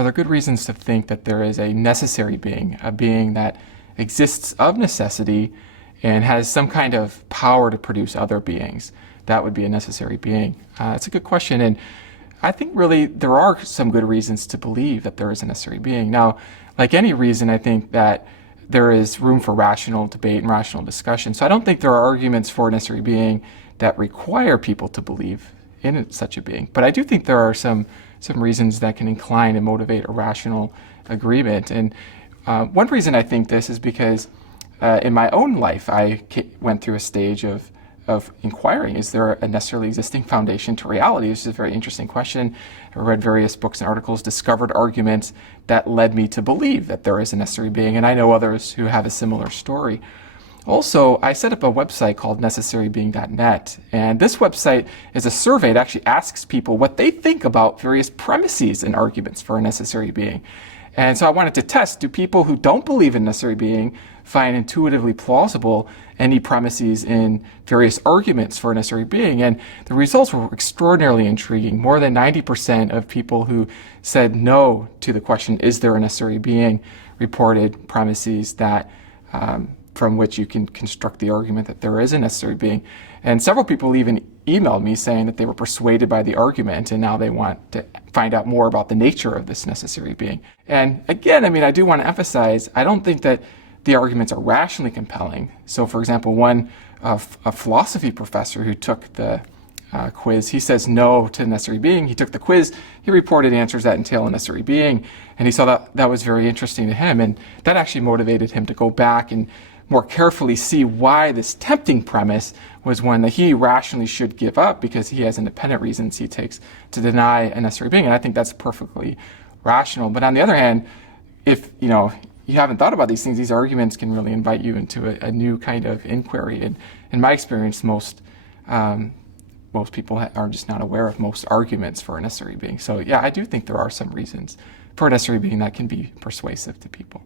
are there good reasons to think that there is a necessary being, a being that exists of necessity and has some kind of power to produce other beings? That would be a necessary being. It's a good question, and I think really there are some good reasons to believe that there is a necessary being. Now, like any reason, I think that there is room for rational debate and rational discussion. So I don't think there are arguments for a necessary being that require people to believe in such a being. But I do think there are some reasons that can incline and motivate a rational agreement. And one reason I think this is because in my own life, I went through a stage of inquiring, is there a necessarily existing foundation to reality? This is a very interesting question. I read various books and articles, discovered arguments that led me to believe that there is a necessary being, and I know others who have a similar story. Also, I set up a website called necessarybeing.net, and this website is a survey that actually asks people what they think about various premises and arguments for a necessary being. And so I wanted to test, do people who don't believe in necessary being find intuitively plausible any premises in various arguments for a necessary being? And the results were extraordinarily intriguing. More than 90% of people who said no to the question, is there a necessary being, reported premises that from which you can construct the argument that there is a necessary being. And several people even emailed me saying that they were persuaded by the argument and now they want to find out more about the nature of this necessary being. And again, I do want to emphasize, I don't think that the arguments are rationally compelling. So for example, a philosophy professor who took the quiz, he says no to necessary being. He took the quiz, he reported answers that entail a necessary being, and he saw that was very interesting to him, and that actually motivated him to go back and more carefully see why this tempting premise was one that he rationally should give up because he has independent reasons he takes to deny a necessary being. And I think that's perfectly rational. But on the other hand, if you haven't thought about these things, these arguments can really invite you into a new kind of inquiry. And in my experience, most people are just not aware of most arguments for a necessary being. So yeah, I do think there are some reasons for a necessary being that can be persuasive to people.